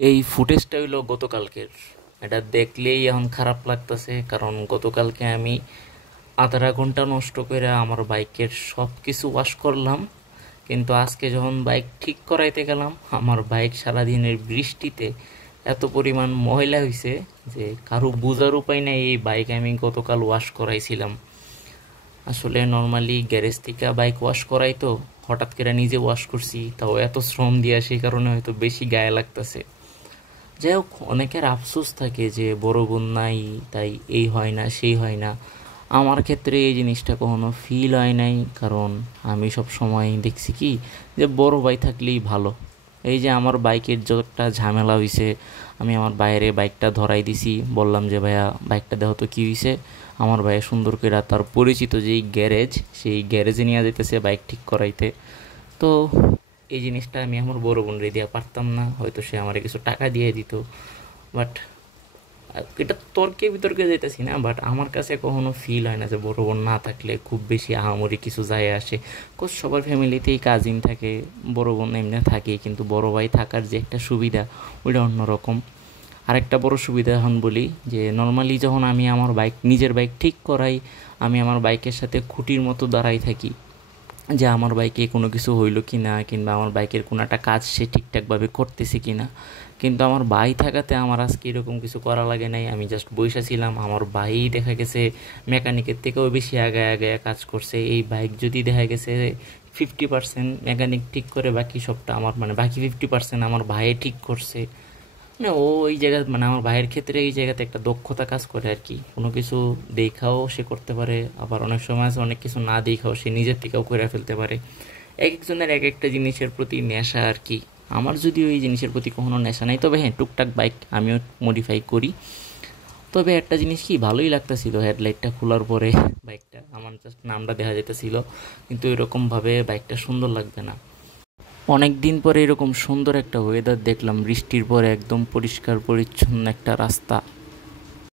এই ফুটেজটা হইলো গতকালকের। এটা দেখলেই এখন খারাপ লাগতেছে, কারণ গতকালকে আমি আধা ঘন্টা নষ্ট করে আমার বাইকের সব কিছু ওয়াশ করলাম, কিন্তু আজকে যখন বাইক ঠিক করাইতে গেলাম আমার বাইক সারাদিনের বৃষ্টিতে এত পরিমাণ ময়লা হয়েছে যে কারো বোঝার উপায় নেই এই বাইক আমি গতকাল ওয়াশ করাইছিলাম। আসলে নর্মালি গ্যারেজ থেকে বাইক ওয়াশ করাই, তো হঠাৎ করে নিজে ওয়াশ করছি, তাও এত শ্রম দিয়া, সেই কারণে হয়তো বেশি গায়ে লাগতেছে। যাই হোক, অনেকের আফসোস থাকে যে বড় বোন নাই, তাই এই হয় না সেই হয় না। আমার ক্ষেত্রে এই জিনিসটা কখনো ফিল হয় নাই, কারণ আমি সব সময় দেখছি কি যে বড় ভাই থাকলেই ভালো। এই যে আমার বাইকের যতটা ঝামেলা হয়েছে, আমি আমার বাইরে বাইকটা ধরাই দিছি, বললাম যে ভাইয়া বাইকটা দেখো তো কী হয়েছে। আমার ভাইয়া সুন্দর করে তার পরিচিত যেই গ্যারেজ, সেই গ্যারেজে নিয়ে যেতেছে বাইক ঠিক করাইতে। তো এই জিনিসটা আমি আমার বড় বোনরে দিয়া পারতাম না, হয়তো সে আমার কিছু টাকা দিয়ে দিত। বাট এটা তর্কে বিতর্কে যেতেছি না, বাট আমার কাছে কখনো ফিল হয় না যে বড় বোন না থাকলে খুব বেশি আহামরি কিছু যায় আসে। কোচ সবার ফ্যামিলিতেই কাজিন থাকে, বড় বোন এমনি থাকে, কিন্তু বড় ভাই থাকার যে একটা সুবিধা ওইটা অন্যরকম। আরেকটা বড় সুবিধা এখন বলি, যে নর্মালি যখন আমি আমার বাইক নিজের বাইক ঠিক করাই, আমি আমার বাইকের সাথে খুঁটির মতো দাঁড়াই থাকি যে আমার বাইকে কোনো কিছু হইলো কি না, কিংবা আমার বাইকের কোনো একটা কাজ সে ঠিকঠাকভাবে করতেছে কি না। কিন্তু আমার ভাই থাকাতে আমার আজকে এরকম কিছু করা লাগে নাই, আমি জাস্ট বইসা ছিলাম। আমার ভাই দেখা গেছে মেকানিকের থেকেও বেশি আগায় আগায় কাজ করছে। এই বাইক যদি দেখা গেছে 50% মেকানিক ঠিক করে, বাকি সবটা আমার মানে বাকি 50% আমার ভাই ঠিক করছে। মানে ও এই জায়গা মানে আমার ভাইয়ের ক্ষেত্রে এই জায়গাতে একটা দক্ষতা কাজ করে আর কি, কোনো কিছু দেখাও সে করতে পারে, আবার অনেক সময় আছে অনেক কিছু না দেখাও সে নিজের থেকেও করে ফেলতে পারে। এক একজনের এক একটা জিনিসের প্রতি নেশা আর কি। আমার যদিও এই জিনিসের প্রতি কখনো নেশা নাই, তবে হ্যাঁ টুকটাক বাইক আমিও মডিফাই করি। তবে একটা জিনিস কি ভালোই লাগতেছিল, হেডলাইটটা খোলার পরে বাইকটা আমার জাস্ট নামটা দেখা যেতেছিল, কিন্তু এরকমভাবে বাইকটা সুন্দর লাগবে না। অনেক দিন পরে এরকম সুন্দর একটা ওয়েদার দেখলাম, বৃষ্টির পরে একদম পরিষ্কার পরিচ্ছন্ন একটা রাস্তা।